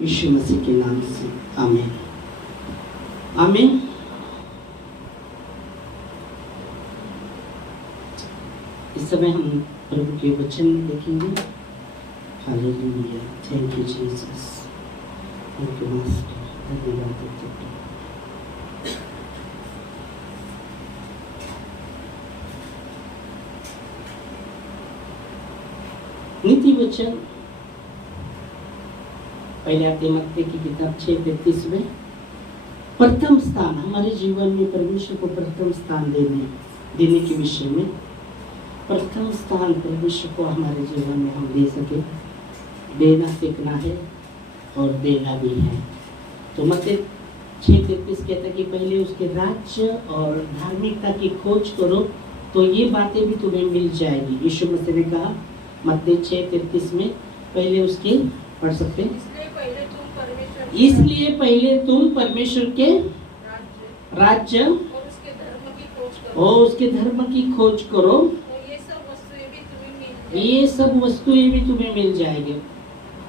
यीशु मसीह के नाम से आमीन आमीन। इस समय हम प्रभु के वचन में देखेंगे। Hallelujah, thank you Jesus, thank you master, धन्यवाद देते हैं। नीति वचन पहले आते मत्ती की किताब 6:33 में प्रथम स्थान हमारे जीवन में परमेश्वर को प्रथम स्थान देने के विषय में प्रथम स्थान परमेश्वर को हमारे जीवन में हम दे सके, देना सीखना है और देना भी है। तो मत्ती 6:33 कहता है कि पहले उसके राज्य और धार्मिकता की खोज करो तो ये बातें भी तुम्हें मिल जाएगी। यीशु मसीह ने कहा मत्ती 6:33 में पहले उसकी पढ़ सकते हैं, इसलिए पहले तुम परमेश्वर के राज्य और उसके धर्म की खोज करो, ये सब वस्तुएं भी तुम्हें मिल जाएंगे।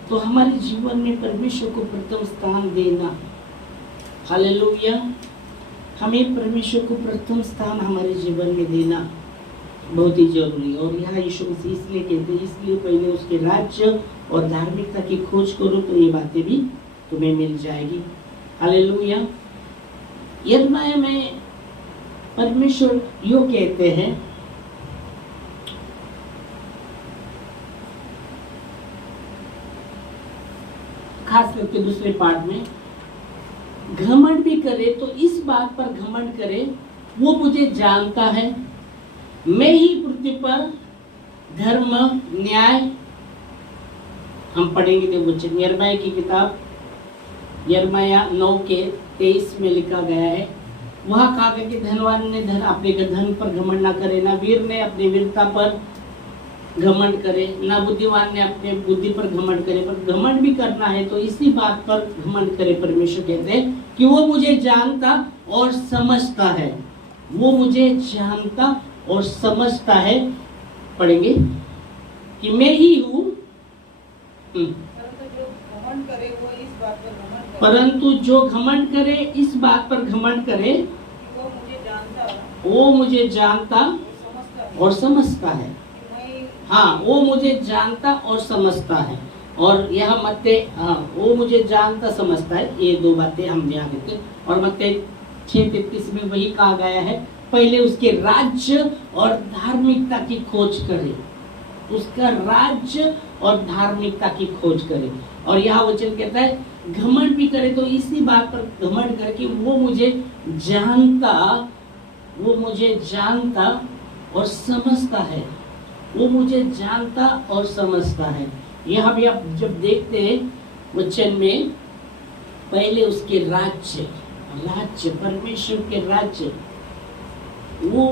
तो हमारे जीवन में परमेश्वर को प्रथम स्थान देना, हालेलुया, हमें परमेश्वर को प्रथम स्थान हमारे जीवन में देना बहुत ही जरूरी है। और यहाँ यीशु मसीह इसलिए कहते हैं, इसलिए पहले उसके राज्य और धार्मिकता की खोज करो तो ये बातें भी तुम्हें मिल जाएगी। हालेलुया। यिर्मयाह में परमेश्वर यो कहते हैं, खास करके दूसरे पार्ट में, घमंड भी करे तो इस बात पर घमंड करे वो मुझे जानता है, मैं ही पृथ्वी पर धर्म न्याय। हम पढ़ेंगे देखो वचन यिर्मयाह की किताब यिर्मयाह 9:23 में लिखा गया है, वहाँ कहा गया कि धनवान ने अपने धन पर घमंड ना करे, ना वीर ने अपनी वीरता पर घमंड करे, ना बुद्धिमान ने अपने बुद्धि पर घमंड करे, पर घमंड भी करना है तो इसी बात पर घमंड करे। परमेश्वर कहते हैं कि वो मुझे जानता और समझता है, वो मुझे जानता और समझता है। पढ़ेंगे कि मैं ही हूँ, परंतु जो घमंड करे इस बात पर घमंड करे वो मुझे जानता और समझता है। हाँ, वो मुझे जानता और समझता है। और यह मत्ती वो मुझे जानता समझता है, ये दो बातें हम ध्यान देते हैं। और मत्ती 6:33 में वही कहा गया है, पहले उसके राज्य और धार्मिकता की खोज करे, उसका राज्य और धार्मिकता की खोज करे। और यह वचन कहता है घमंड भी करे तो इसी बात पर घमंड करे कि वो मुझे जानता और समझता है, वो मुझे जानता और समझता है। यहाँ भी आप जब देखते हैं वचन में, पहले उसके राज्य परमेश्वर के राज्य, वो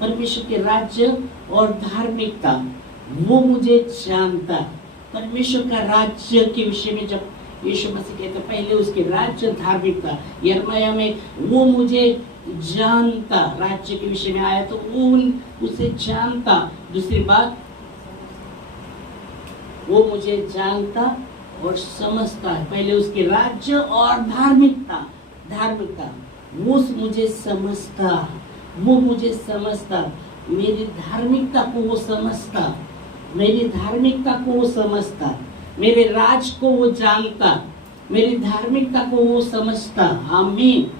परमेश्वर के राज्य और धार्मिकता, वो मुझे जानता। परमेश्वर का राज्य के विषय में जब यीशु मसीह कहते पहले उसके राज्य धार्मिकता, यिर्मयाह में वो मुझे जानता राज्य के विषय में आया तो वो उसे जानता। दूसरी बात, वो मुझे जानता और समझता है। पहले उसके राज्य और धार्मिकता वो मुझे समझता, मेरी धार्मिकता को वो समझता, मेरी धार्मिकता को वो समझता, मेरे राज को वो जानता, मेरी धार्मिकता को वो समझता। आमीन।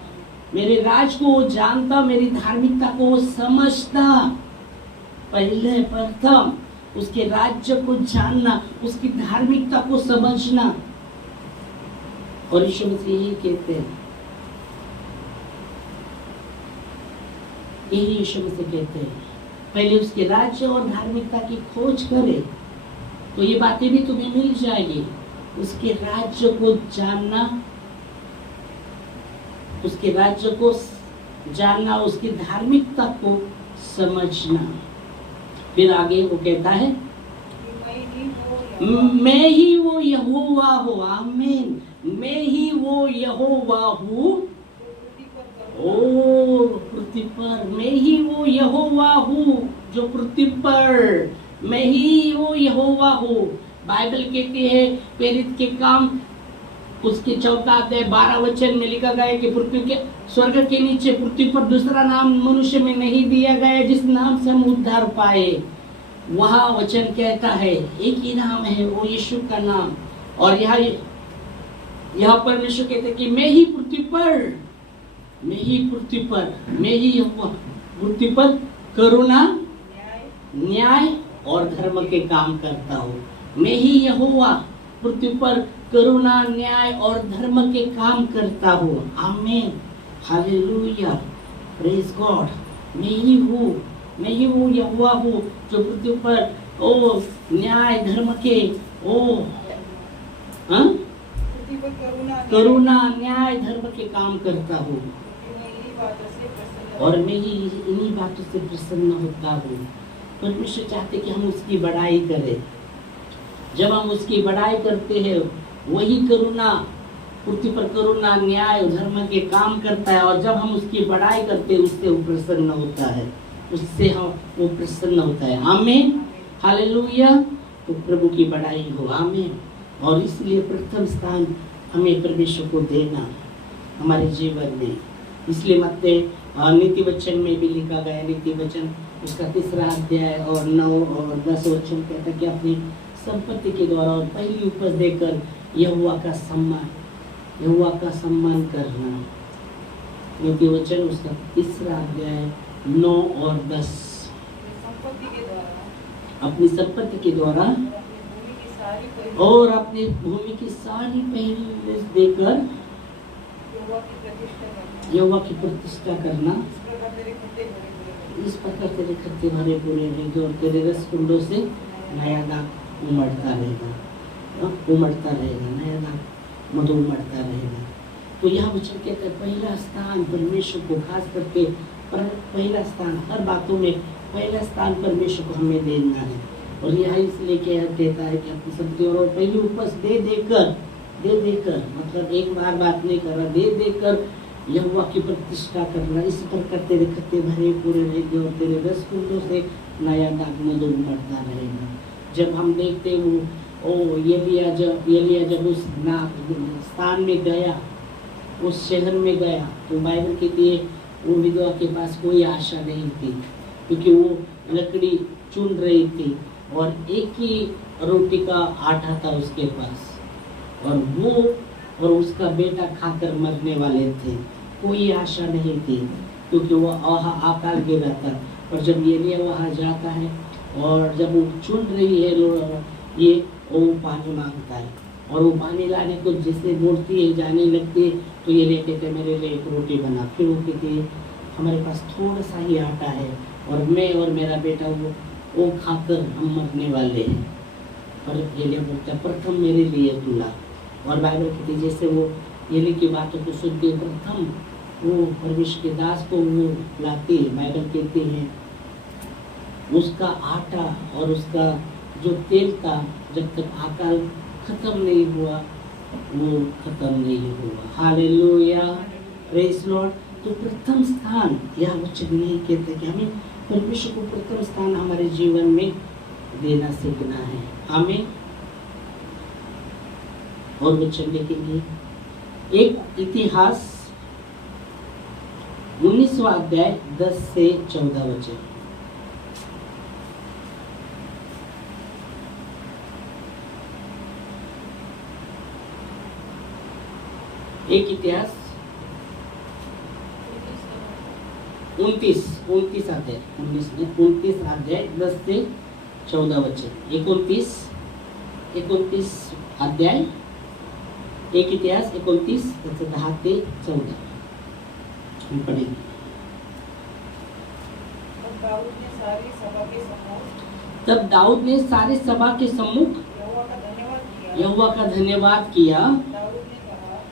मेरे राज को वो जानता, मेरी धार्मिकता को वो समझता। पहले प्रथम उसके राज्य को जानना, उसकी धार्मिकता को समझना। और यीशु मसीह यही कहते हैं, यही यीशु मसीह कहते हैं, पहले उसके राज्य और धार्मिकता की खोज करे तो ये बातें भी तुम्हें मिल जाएगी। उसके राज्य को जानना, उसके राज्य को जानना, उसकी धार्मिकता को समझना। फिर आगे वो कहता है मैं ही वो यहोवा हूँ। आमीन। मैं ही वो यहोवा हूँ ओ पृथ्वी पर, मैं ही वो यहोवा हूँ जो पृथ्वी पर, मैं ही वो यहोवा हूँ। बाइबल कहती है प्रेरित के काम उसके 4 अध्याय 12 वचन में लिखा गया है कि पृथ्वी के स्वर्ग के नीचे पृथ्वी पर दूसरा नाम मनुष्य में नहीं दिया गया जिस नाम से हम उद्धार पाए। वहाँ वचन कहता है एक ही नाम है, वो यीशु का नाम। और यहाँ परमेश्वर कहते हैं कि मैं ही पृथ्वी पर करुणा, न्याय और धर्म के काम करता हूँ। मैं ही यहोवा पृथ्वी पर करुणा, न्याय और धर्म के काम करता हूँ। आमीन, हालेलुया, प्रेज गॉड। मैं ही हूँ यहोवा हूँ जो पृथ्वी पर न्याय धर्म के करुणा, न्याय, धर्म के काम करता हूँ। और मैं ही इन्हीं बातों से प्रसन्न होता हूँ। परमेश्वर चाहते कि हम उसकी बड़ाई करें। जब हम उसकी बड़ाई करते हैं, वही करुणा, पृथ्वी पर करुणा, न्याय, धर्म के काम करता है। और जब हम उसकी बड़ाई करते हैं, उससे वो प्रसन्न होता है, वो प्रसन्न होता है। आमीन, हालेलुया। तो प्रभु की बड़ाई हो। आमीन। और इसलिए प्रथम स्थान हमें परमेश्वर को देना हमारे जीवन में। इसलिए मत्ती नीति वचन में भी लिखा गया, नीति वचन उसका 3 अध्याय और 9 और 10 वचन कहता है कि अपनी संपत्ति के द्वारा और पहली उपज देकर यहोवा का सम्मान करना। नीति वचन उसका 3 अध्याय 9 और 10। अपनी संपत्ति के द्वारा और अपनी भूमि की सारी पहली देकर यहोवा की प्रतिष्ठा करना। इस प्रकार तेरे खत्ते भरे पूरे रहेंगे और तेरे रस कुंडों से नया दाख उमड़ता रहेगा, नया दाख मधु उमड़ता रहेगा। तो यह वचन कहता है पहला स्थान परमेश्वर को, खास करके पहला स्थान, हर बातों में पहला स्थान परमेश्वर को हमें देना है। और यह इसलिए कहता है कि अपनी संपत्ति और पहली उपज दे देकर, मतलब एक बार बात नहीं कर रहा, दे देकर यहोवा की प्रतिष्ठा करना। इस प्रकार तेरे खत्ते भरे पूरे रहेंगे और तेरे रस कुंडों से नया दाख मधु उमड़ता रहेगा। जब हम देखते हैं एलिया जब उस स्थान में गया, उस शहर में गया, तो बाइबल कहती है वो विधवा के पास कोई आशा नहीं थी, क्योंकि वो लकड़ी चुन रही थी और एक ही रोटी का आटा था उसके पास, और वो और उसका बेटा खाकर मरने वाले थे। कोई आशा नहीं थी, क्योंकि वो आकाल गिरा था। और जब एलिया वहाँ जाता है और जब वो चुन रही है ये, वो पानी मांगता है और वो पानी लाने को जिससे मुड़ती है, जाने लगती है, तो एलिया कहते हैं मेरे लिए एक रोटी बना। फिर वो कहती है हमारे पास थोड़ा सा ही आटा है और मैं और मेरा बेटा वो खाकर हम मरने वाले हैं। और एलिया बोलता है प्रथम मेरे लिए तुला। और बाइबल कहती है जैसे वो एलिया की बातों को सुन के प्रथम वो परमेश्वर के दास को वो लाती है। बाइबल कहती है उसका आटा और उसका जो तेल था, जब तक अकाल खत्म नहीं हुआ, वो खत्म नहीं हुआ। Hallelujah, praise Lord. तो प्रथम स्थान यह वचन नहीं कहते कि हमें परमेश्वर को प्रथम स्थान हमारे जीवन में देना सीखना है। हमें और वचन लिखेंगे एक इतिहास 19वां अध्याय 10 से 14 वचन। एक इतिहास 29 अध्याय 29 अध्याय 10 से 14 वचन। 29 अध्याय एक इतिहास 29 10 से 14 हम पढ़ेंगे। तब दाऊद ने सारी सभा के सम्मुख यहोवा का धन्यवाद किया।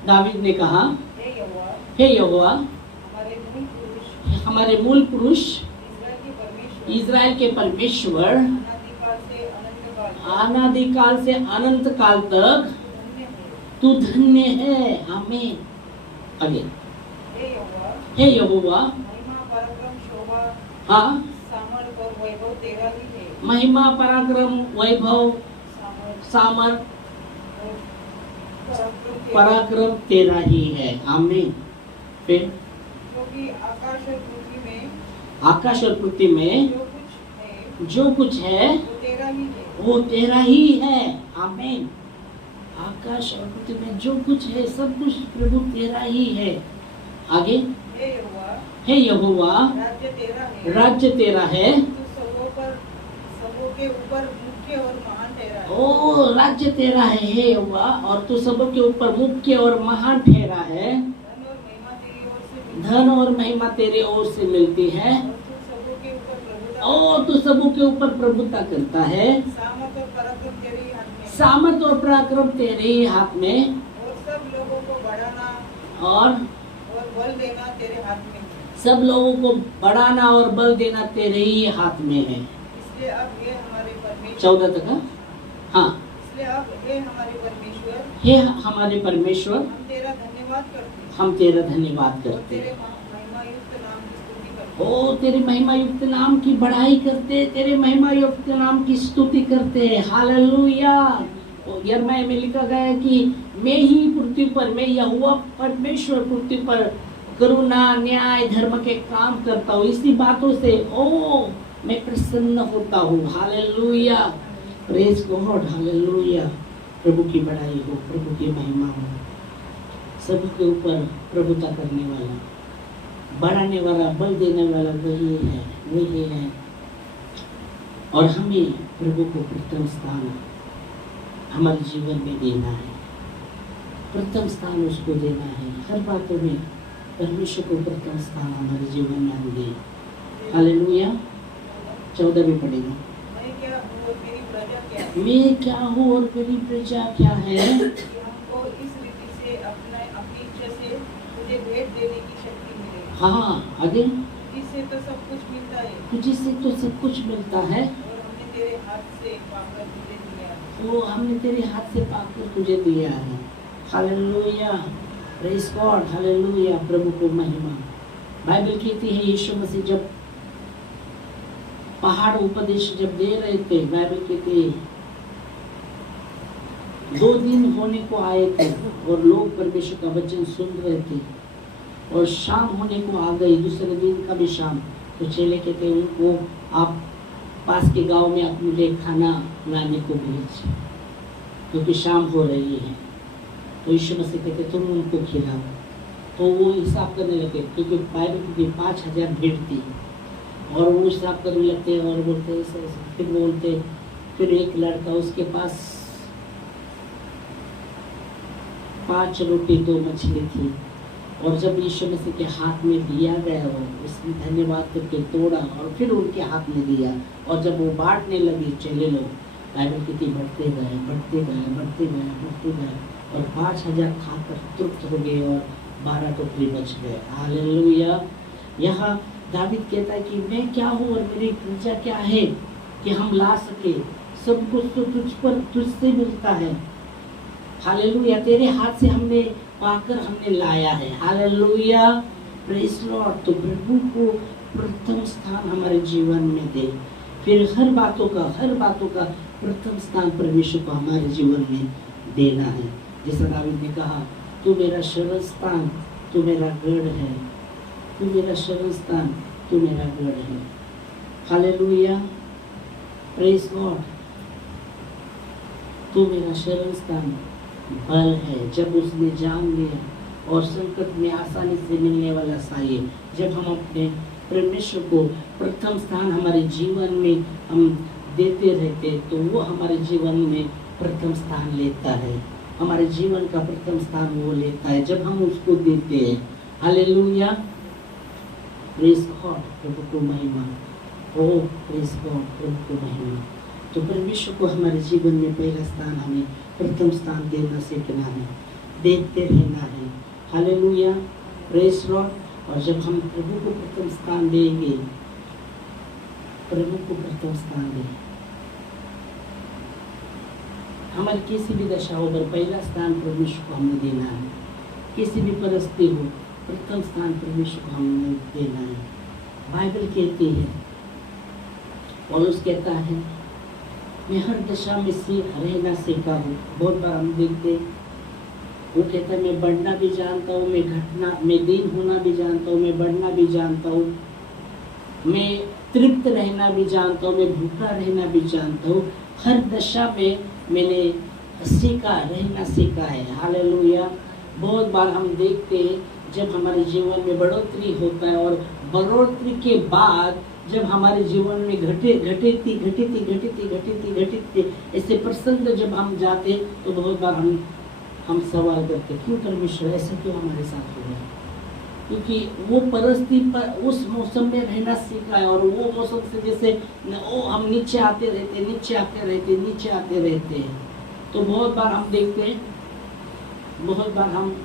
दावीद ने कहा हे यहोवा हमारे मूल पुरुष इज़राइल के परमेश्वर, अनादिकाल से अनंत काल तक तू धन्य है। आमीन। आगे हे यहोवा हाँ महिमा पराक्रम वैभव सामर्थ पराक्रम तेरा ही है। आमीन। फिर क्योंकि आकाश और पृथ्वी में जो कुछ है वो तेरा ही है। आमीन। आकाश और पृथ्वी में जो कुछ है सब कुछ प्रभु तेरा ही है। आगे, हे यहोवा राज्य तेरा है। सबों के ऊपर मुख्य और महान ठहरा है। ओ, राज्य तेरा है हे यहोवा, और तू सबों के ऊपर मुख्य और महान ठहरा है। धन और महिमा तेरी ओर से मिलती है। ओ, तू सबों के ऊपर प्रभुता करता है। सामर्थ और पराक्रम तेरे ही हाथ में। और सब लोगों को बढ़ाना और बल देना तेरे हाथ में। सब लोगों को बढ़ाना और बल देना तेरे ही हाथ में है। इसलिए अब हे हमारे परमेश्वर 14 तक। हाँ, इसलिए अब हे हमारे परमेश्वर, हे हमारे परमेश्वर, हम तेरा धन्यवाद करते हैं। हम तेरा धन्यवाद करते हैं। ओ, तेरे महिमा युक्त नाम की बढ़ाई करते, तेरे महिमा युक्त नाम की स्तुति करते हैं। हालेलुया। यिर्मयाह में लिखा गया है कि मैं ही पृथ्वी पर, मैं यहोवा परमेश्वर पृथ्वी पर करुणा न्याय धर्म के काम करता हूँ। इसी बातों से ओ मैं प्रसन्न होता हूँ। हालेलुया। Praise God. हालेलुया। प्रभु की बढ़ाई हो, प्रभु की महिमा हो। सबके ऊपर प्रभुता करने वाला, बढ़ाने वाला, बल देने वाला वही है, वही है। और हमें प्रभु को प्रथम स्थान हमारे जीवन में देना है। प्रथम स्थान उसको देना है। हर बातों में परमेश्वर को प्रथम स्थान हमारे जीवन में हम दें। हालेलुया। 14 में पढ़ेगा। मैं क्या हूँ और मेरी प्रजा क्या है। हमको इस रीति से अपनी इच्छा से तुझे भेंट देने की शक्ति मिलेगी। हाँ, आगे, जिससे तो सब कुछ मिलता है। जिससे तो सब कुछ मिलता है। और हमने तेरे हाथ से पाकर तुझे दिया है। वो हमने तेरे हाथ से पाकर तुझे दिया है। हालेलुया। Praise God. हालेलुया। प्रभु को महिमा। बाइबल कहती है यीशु मसीह जब पहाड़ उपदेश जब दे रहे थे, बाइबल कहती है 2 दिन होने को आए थे और लोग परमेश्वर का वचन सुन रहे थे, और शाम होने को आ गई, दूसरे दिन का भी शाम। तो चेले कहते उनको आप पास के गांव में अपने लिए खाना लाने को भेज, क्योंकि शाम हो रही है। तो यीशु मसीह कहते तुम उनको खिलाओ। तो वो हिसाब करने लगे, क्योंकि बाइबल की 5000 भीड़ थी, और वो हिसाब करने लगते और बोलते ऐसे। फिर बोलते, फिर एक लड़का उसके पास 5 रोटी 2 मछली थी, और जब यीशु मसीह के हाथ में दिया गया वो उसने धन्यवाद करके तोड़ा और फिर उनके हाथ में दिया। और जब वो बांटने लगे चेले लोग, बाइबल कहती बढ़ते गए और 5000 खाकर तृप्त हो गए और 12 टोकरी बच गए। हालेलुया। यहाँ दावीद कहता है कि मैं क्या हूँ और मेरी प्रजा क्या है कि हम ला सके। सब कुछ तो तुझसे मिलता है। हालेलुया। तेरे हाथ से हमने पाकर हमने लाया है। हालेलुया। Praise Lord. तो प्रभु को प्रथम स्थान हमारे जीवन में दे। फिर हर बातों का प्रथम स्थान परमेश्वर को हमारे जीवन में देना है। जैसा दावीद ने कहा, तू मेरा शरण स्थान, तू मेरा गढ़ है, तू मेरा शरण स्थान, तू मेरा गढ़ है। हालेलुया। Praise God. तू मेरा शरण स्थान बल है। जब उसने जान लिया और संकट में आसानी से मिलने वाला सहाय, जब हम अपने परमेश्वर को प्रथम स्थान हमारे जीवन में हम देते रहते, तो वो हमारे जीवन में प्रथम स्थान लेता है। हमारे जीवन का प्रथम स्थान वो लेता है जब हम उसको देते हैं। हालेलुया। Praise God. प्रभु को महिमा। ओ प्रेज गॉड। प्रभु को महिमा। तो परमेश्वर को हमारे जीवन में पहला स्थान, हमें प्रथम स्थान देना सीखना है, देखते रहना है। हालेलुया। Praise Lord. और जब हम प्रभु को प्रथम स्थान देंगे, प्रभु को प्रथम स्थान दें, हमारी किसी भी दशा हो पर पहला स्थान परमेश्वर को हमें देना है। किसी भी परिस्थिति हो, प्रथम स्थान परमेश्वर को हमें देना है। बाइबल कहती है, पौलुस कहता है, मैं हर दशा में रहना सीखा हूँ। बहुत बार हम देखते वो कहता है मैं बढ़ना भी जानता हूँ, मैं दीन होना भी जानता हूँ, मैं बढ़ना भी जानता हूँ, मैं तृप्त रहना भी जानता हूँ, मैं भूखा रहना भी जानता हूँ। हर दशा में मैंने रहना सीखा है। हालेलुया। बहुत बार हम देखते हैं जब हमारे जीवन में बढ़ोतरी होता है और बढ़ोतरी के बाद जब हमारे जीवन में घटती ऐसे प्रसंग जब हम जाते तो बहुत बार हम सवाल करते क्यों परमेश्वर ऐसे क्यों हमारे साथ हो रहा है, क्योंकि वो परिस्थिति पर उस मौसम में रहना सीखा है और वो मौसम से जैसे हम नीचे आते रहते हैं। तो बहुत बार हम देखते हैं, बहुत बार हम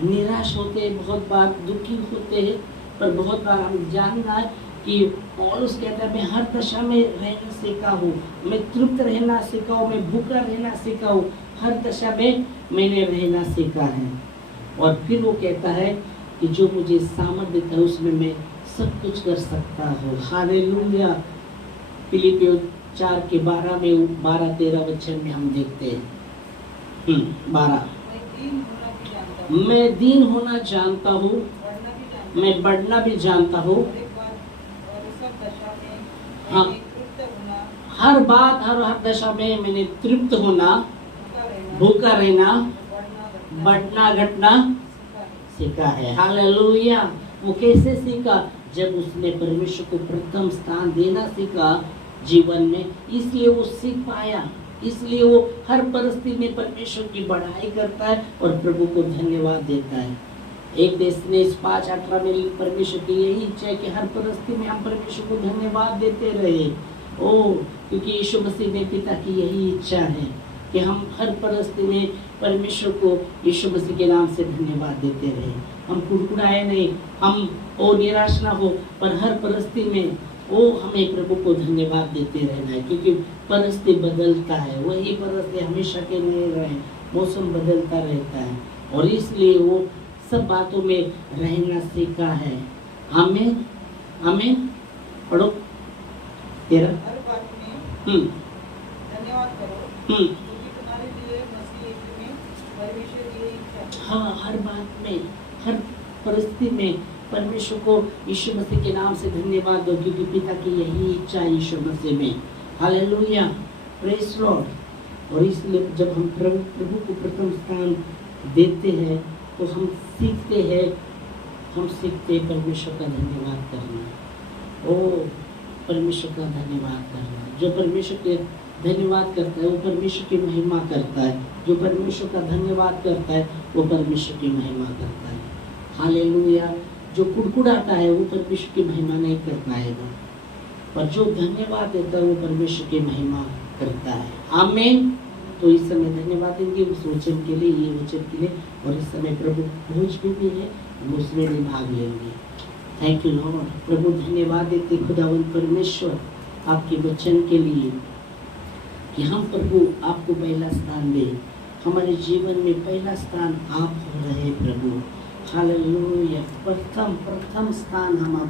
निराश होते हैं, बहुत बार दुखी होते हैं, पर बहुत बार हम जानना है कि पौलुस कहता है मैं हर दशा में रहना सीखा हूँ, मैं तृप्त रहना सीखा हूँ, मैं भूखा रहना सीखा हूँ, हर दशा में मैंने रहना सीखा है। और फिर वो कहता है कि जो मुझे सामर्थ्य देता है उसमें मैं सब कुछ कर सकता हूँ। हालेलुया। फिलिपियों 4:12-13 वचन में हम देखते हैं 12, मैं दीन होना जानता हूँ, मैं बढ़ना भी जानता हूँ, हाँ, हर बात हर दशा में मैंने तृप्त होना, भूखा रहना, बढ़ना घटना सीखा है। हालेलुया। वो कैसे सीखा? जब उसने परमेश्वर को प्रथम स्थान देना सीखा जीवन में, इसलिए वो सीख पाया, इसलिए वो हर परिस्थिति में परमेश्वर की बढ़ाई करता है और प्रभु को धन्यवाद देता है। एक देश ने इस 5:18 में परमेश्वर की यही इच्छा है कि हर परिस्थिति में हम परमेश्वर को धन्यवाद देते रहे। क्योंकि यीशु मसीह ने पिता की यही इच्छा है कि हम हर परिस्थिति में परमेश्वर को यीशु मसीह के नाम से धन्यवाद देते रहे। हम कुड़कुड़ाए नहीं, हम निराश ना हो, पर हर परिस्थिति में हमें प्रभु को धन्यवाद देते रहना है, क्योंकि परिस्थिति बदलता है, वही परिस्थिति हमेशा के नहीं रहे, मौसम बदलता रहता है और इसलिए वो सब बातों में रहना सीखा है। हमें पढ़ो 13 हर बात में धन्यवाद करो क्योंकि तुम्हारे लिए मसीह यीशु में परमेश्वर की इच्छा है। हाँ, हर बात में, हर परिस्थिति में परमेश्वर को यीशु मसीह के नाम से धन्यवाद दो, क्योंकि पिता की यही इच्छा है यीशु मसीह में। Hallelujah, praise Lord. और इसलिए जब हम प्रभु को प्रथम स्थान देते हैं तो हम सीखते हैं परमेश्वर का धन्यवाद करना। परमेश्वर का धन्यवाद करना। जो परमेश्वर के धन्यवाद करता है वो परमेश्वर की महिमा करता है, जो परमेश्वर का धन्यवाद करता है वो परमेश्वर की महिमा करता है। हालेलुया। जो कुड़कुड़ाता है वो परमेश्वर की महिमा नहीं कर पाएगा, पर जो धन्यवाद देता है वो परमेश्वर की महिमा करता है। आमीन। तो इस समय धन्यवाद देंगे उस वचन के लिए, ये वचन के लिए, और इस समय प्रभु भोज भी है, हम उसमें भी भाग लेंगे। Thank you Lord. प्रभु धन्यवाद देते खुदावंत परमेश्वर आपके वचन के लिए कि हम प्रभु आपको पहला स्थान दें। हमारे जीवन में पहला स्थान आप हो रहे प्रभु। हालेलुया। प्रथम स्थान हम